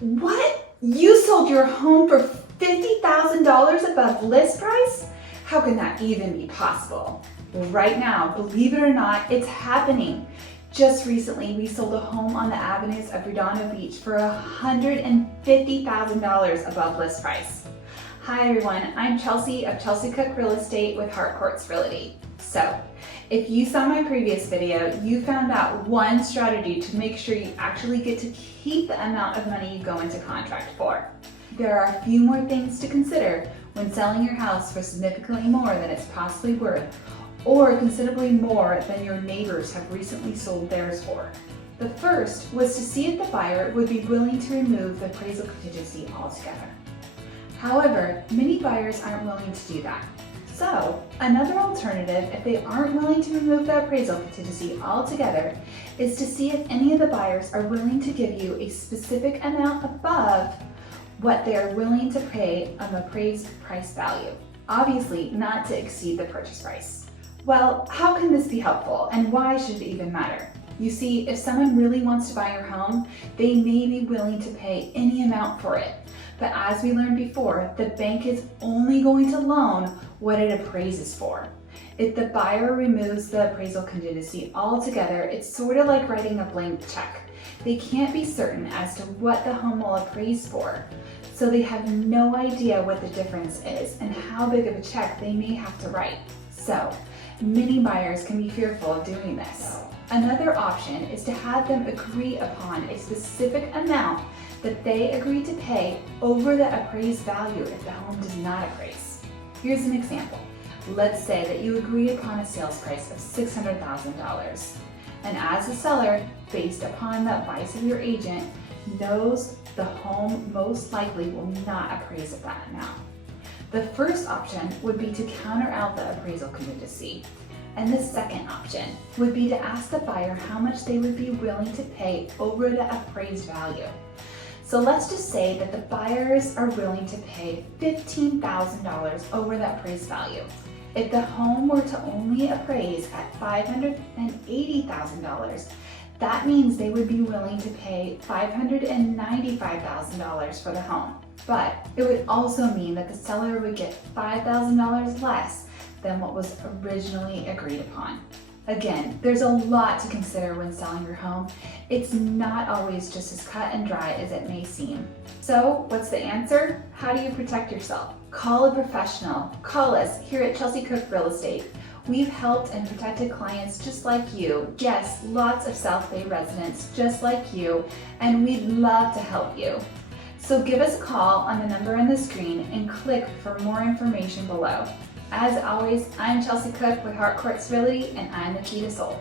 What? You sold your home for $50,000 above list price? How can that even be possible? Well, right now, believe it or not, it's happening. Just recently, we sold a home on the avenues of Redondo Beach for $150,000 above list price. Hi everyone, I'm Chelsea of Chelsea Cook Real Estate with Harcourts Realty. So, if you saw my previous video, you found out one strategy to make sure you actually get to keep the amount of money you go into contract for. There are a few more things to consider when selling your house for significantly more than it's possibly worth, or considerably more than your neighbors have recently sold theirs for. The first was to see if the buyer would be willing to remove the appraisal contingency altogether. However, many buyers aren't willing to do that. So, another alternative, if they aren't willing to remove the appraisal contingency altogether, is to see if any of the buyers are willing to give you a specific amount above what they are willing to pay on the appraised price value. Obviously, not to exceed the purchase price. Well, how can this be helpful, and why should it even matter? You see, if someone really wants to buy your home, they may be willing to pay any amount for it. But as we learned before, the bank is only going to loan what it appraises for. If the buyer removes the appraisal contingency altogether, it's sort of like writing a blank check. They can't be certain as to what the home will appraise for, so they have no idea what the difference is and how big of a check they may have to write. So, many buyers can be fearful of doing this. Another option is to have them agree upon a specific amount that they agree to pay over the appraised value if the home does not appraise. Here's an example. Let's say that you agree upon a sales price of $600,000, and as the seller, based upon the advice of your agent, knows the home most likely will not appraise at that amount. The first option would be to counter out the appraisal contingency. And the second option would be to ask the buyer how much they would be willing to pay over the appraised value. So let's just say that the buyers are willing to pay $15,000 over the appraised value. If the home were to only appraise at $580,000, that means they would be willing to pay $595,000 for the home. But it would also mean that the seller would get $5,000 less than what was originally agreed upon. Again, there's a lot to consider when selling your home. It's not always just as cut and dry as it may seem. So, what's the answer? How do you protect yourself? Call a professional. Call us here at Chelsea Cook Real Estate. We've helped and protected clients just like you. Yes, lots of South Bay residents just like you, and we'd love to help you. So give us a call on the number on the screen and click for more information below. As always, I'm Chelsea Cook with Harcourts Realty, and I'm the key to sold.